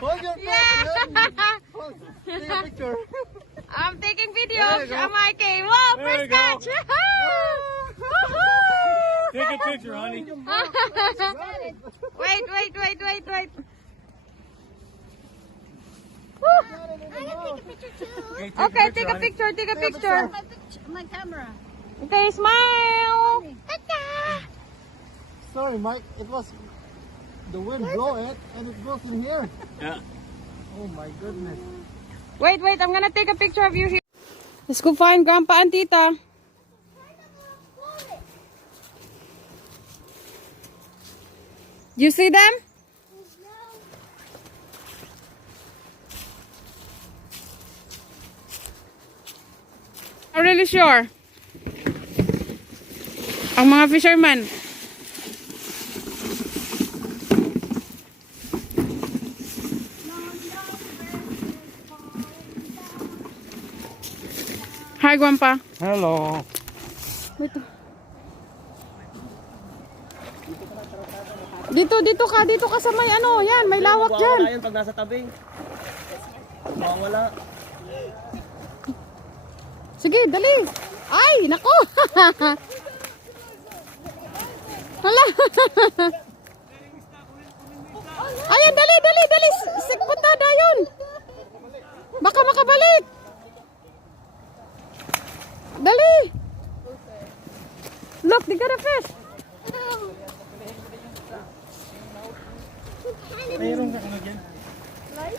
Hold your hold. Take a picture. I'm taking videos. Mikey. Wow, first catch. Take a picture, honey. Wait. Okay, take a picture. My camera. Okay, smile. Sorry, Mike. It was the wind blow it and it goes in here. Yeah. Oh my goodness. Wait, I'm gonna take a picture of you here. Let's go find Grandpa and Tita. You see them? I'm really sure. Ang mga fisherman. Hi, Grandpa. Hello. Wait. Dito ka sa may ano, yan, may lawak dyan. Wala yan pag nasa tabi. Wala. Sige, dali. Ay, nako. Hala. Ayan, dali. Puntada yun. Baka makabalik. Dali. Look, they got a fish. Mayroon ka ano dyan? Why?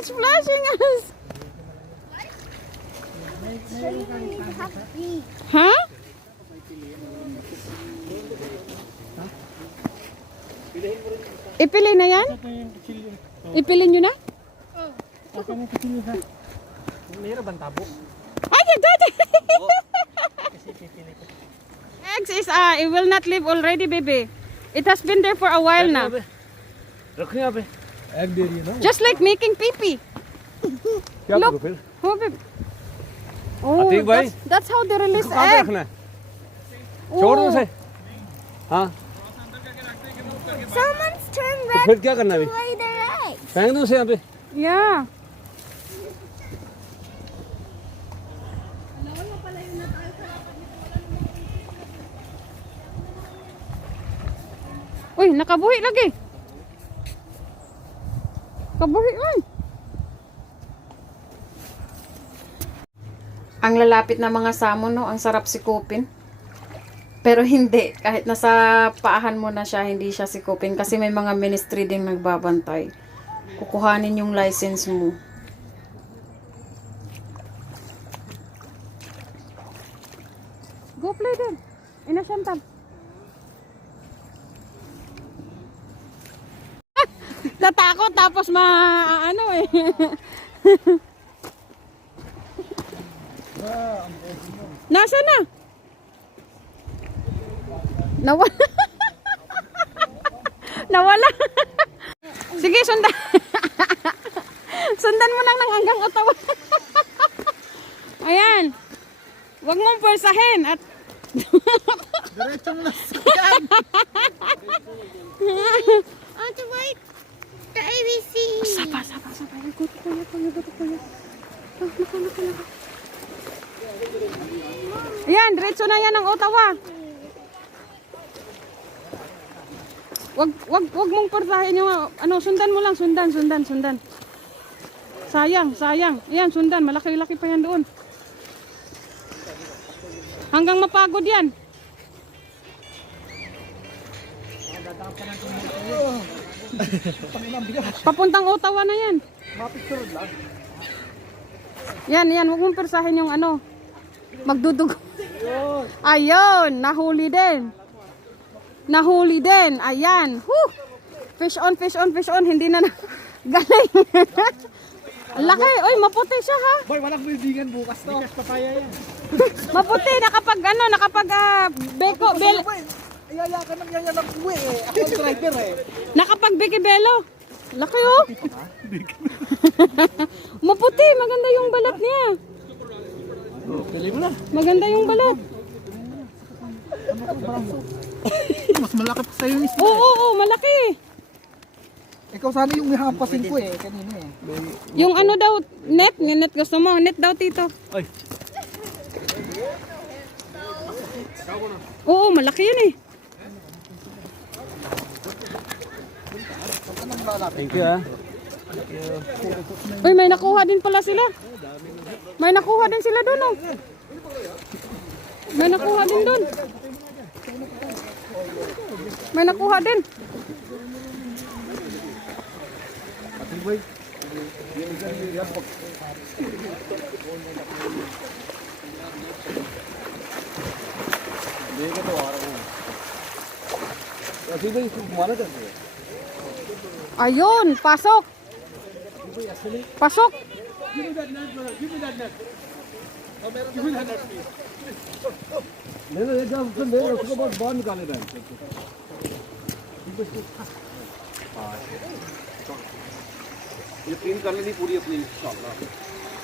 It's flashing us. Huh? Ipili na yan? Ipili nyo na? Mayroon bang tabo? Ay, dad! Eggs is, it will not live already, baby. It has been there for a while now. Egg did you know? Just like making pee-pee. Look. Oh, babe. Oh, Atik bhai? that's how they release egg. छोड़ दो उसे हाँ Someone's turned तो red फिर क्या करना अभी to lay their eggs. फेंक दो उसे यहाँ पे Yeah. Uy, nakabuhi lagi. Kabuhi man. Ang lalapit na mga salmon, no? Ang sarap sikupin. Pero hindi. Kahit nasa paahan mo na siya, hindi siya sikupin. Kasi may mga ministry ding nagbabantay. Kukuhanin yung license mo. Go play din. Inasantab. Natakot tapos ano eh. Nasa na? Nawala. Nawala. Sige, sundan. Sundan mo lang ng hanggang Ottawa. Ayan. Huwag mong pwersahin at Diretso mo na siyan. Auto white. The ABC. Sapa. Kuya. Naka. Ayan, diretso na yan ang Ottawa. Wag mong portahin yung ano, sundan mo lang, sundan. Sayang. Ayan, sundan, malaki-laki pa yan doon. Hanggang mapagod yan. Papuntang Ottawa na yan. Mapicture lang. Yan, wag mong persahin yung ano. Magdudugo. Ayun, nahuli din. Ayan. Whew. Fish on. Hindi na galing. Ang laki. Oy, maputi siya ha. Boy, walang bibigan bukas to. Bigas papaya yan. Maputi, nakapag beko, Ayaya ka nang yan ang uwi eh. Ako ang driver eh. nakapag bikibelo. Laki oh. Maputi, maganda yung balat niya. Dali mo na. Maganda yung balat. Ano ko braso? Mas malaki pa sa'yo yung isda. Oo, malaki. Ikaw sana yung hampasin ko eh, kanina eh. Yung ano daw, net gusto mo, net daw tito. Ay. Oo, malaki yun eh. Thank you, ah. Uy, may nakuha din pala sila. May nakuha din sila doon oh. May nakuha din doon. May nakuha din. Ayun, pasok. Pasok. ये क्लीन कर लेनी पूरी अपनी इंशाल्लाह।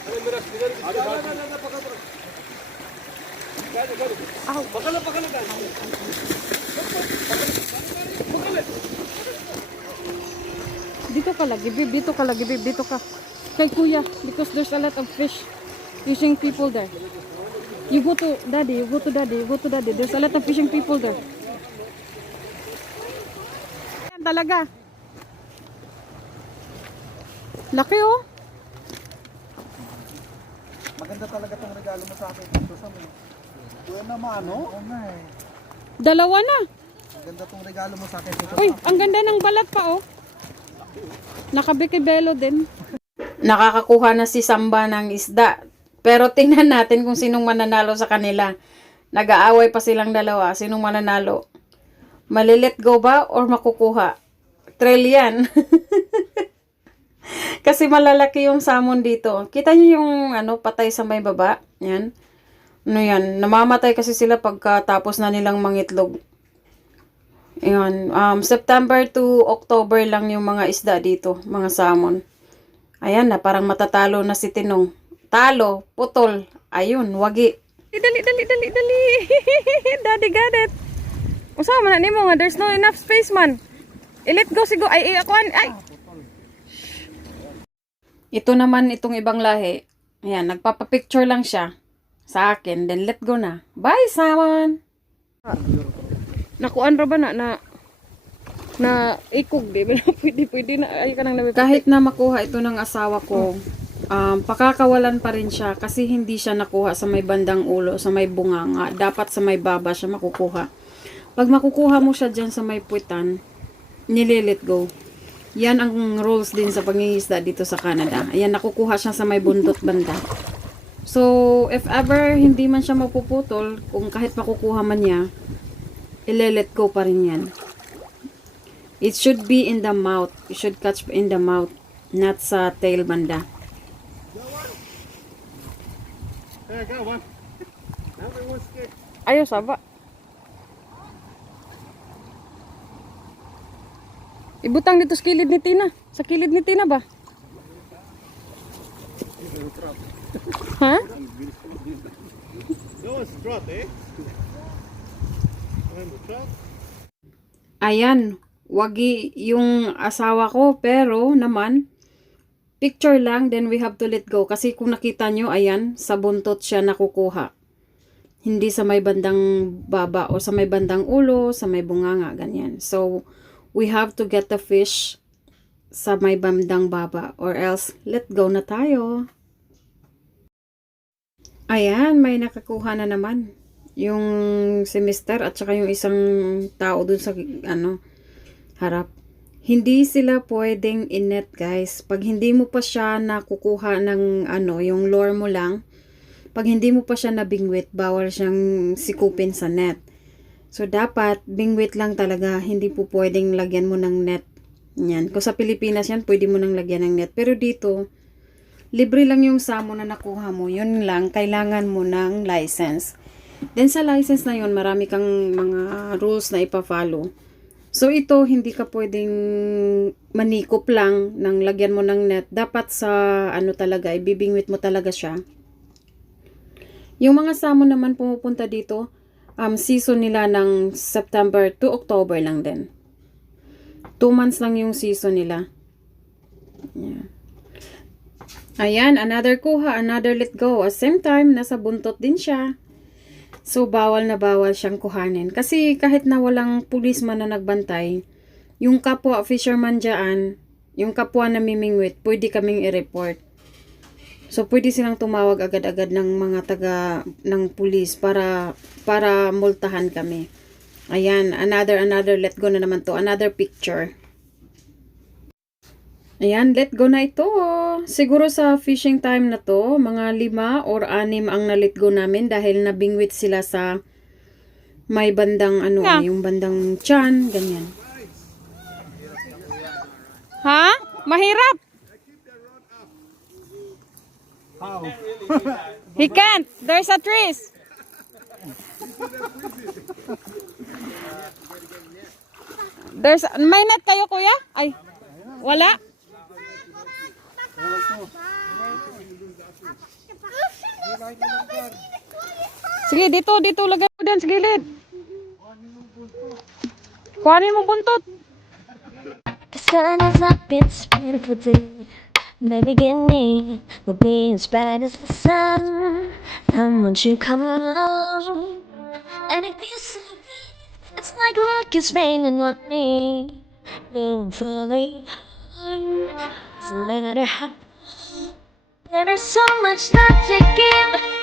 अरे मेरा spinner Dito ka lagi, babe. Dito ka lagi, babe. Dito ka. Kay kuya. Because there's a lot of fish. Fishing people there. You go to daddy. You go to daddy. You go to daddy. There's a lot of fishing people there. Yan talaga. Laki oh. Maganda talaga tong regalo mo sa akin. Ito sa mo. Kuya naman, no? Oo nga eh. Dalawa na. Maganda tong regalo mo sa akin. Ito Uy, ang ganda ng balat pa oh. Nakabikibelo din. Nakakakuha na si Samba ng isda. Pero tingnan natin kung sinong mananalo sa kanila. Nag-aaway pa silang dalawa. Sinong mananalo? Malilet go ba or makukuha? Trillion. Kasi malalaki yung salmon dito. Kita niyo yung ano, patay sa may baba. Yan. Ano yan? Namamatay kasi sila pagkatapos na nilang mangitlog. Ayan. September to October lang yung mga isda dito. Mga salmon. Ayan na. Parang matatalo na si Tinong. Talo. Putol. Ayun. Wagi. Dali. Daddy got it. Usama na nimo nga. There's no enough space man. I-let go sigo. Ay. Ito naman itong ibang lahi. Ayan. Nagpapapicture lang siya sa akin. Then let go na. Bye, salmon. Nakuan ra ba na ikog di ba? Pwede na ay ka nang kahit na makuha ito ng asawa ko, pakakawalan pa rin siya kasi hindi siya nakuha sa may bandang ulo, sa may bunganga. Dapat sa may baba siya makukuha. Pag makukuha mo siya dyan sa may puwitan, nililet go. Yan ang rules din sa pangingisda dito sa Canada. Ayan, nakukuha siya sa may bundot banda. So, if ever hindi man siya mapuputol, kung kahit makukuha man niya, ile-let go pa rin yan. It should be in the mouth. You should catch in the mouth, not sa tail banda. There, got one. Now we want stick. Ayaw, saba. Ibutang dito sa kilid ni Tina. Sa kilid ni Tina ba? Ha? That was trot, eh? Ayan, wagi yung asawa ko, pero naman, picture lang, then we have to let go. Kasi kung nakita nyo, ayan, sa buntot siya nakukuha. Hindi sa may bandang baba o sa may bandang ulo, sa may bunganga, ganyan. So, we have to get the fish sa may bandang baba or else let go na tayo. Ayan, may nakakuha na naman. Yung si Mister at saka yung isang tao dun sa harap. Hindi sila pwedeng inet, guys. Pag hindi mo pa siya nakukuha ng yung lure mo lang, pag hindi mo pa siya nabingwit, bawal siyang sikupin sa net. So, dapat bingwit lang talaga. Hindi po pwedeng lagyan mo ng net. Yan. Kung sa Pilipinas yan, pwede mo nang lagyan ng net. Pero dito, libre lang yung salmon na nakuha mo. Yun lang, kailangan mo ng license. Then sa license na yun, marami kang mga rules na ipa-follow. So ito, hindi ka pwedeng manikop lang ng lagyan mo ng net. Dapat sa talaga, ibibingwit mo talaga siya. Yung mga salmon naman pumupunta dito, season nila ng September to October lang din. 2 months lang yung season nila. Yeah. Ayan, another kuha, another let go. At same time, nasa buntot din siya. So, bawal na bawal siyang kuhanin. Kasi kahit na walang policeman na nagbantay, yung kapwa fisherman dyan, yung kapwa na mimingwit, pwede kaming i-report. So, pwede silang tumawag agad-agad ng mga taga ng police para multahan kami. Ayan, another let go na naman to. Another picture. Ayan, let go na ito. Siguro sa fishing time na to, mga 5 or 6 ang na-let go namin dahil nabingwit sila sa may bandang yung bandang tiyan, ganyan. Ha? Mahirap! How? He can't! There's a trees! May net kayo, kuya? Ay, wala? Sige, dito lagay mo din sa gilid. Kuhanin mo buntot. The sun is up, it's a beautiful day. The beginning will be as bright as the sun. And won't you come along? And if you see me, it's like luck is raining on me. Being fully let it happen. There is so much love to give.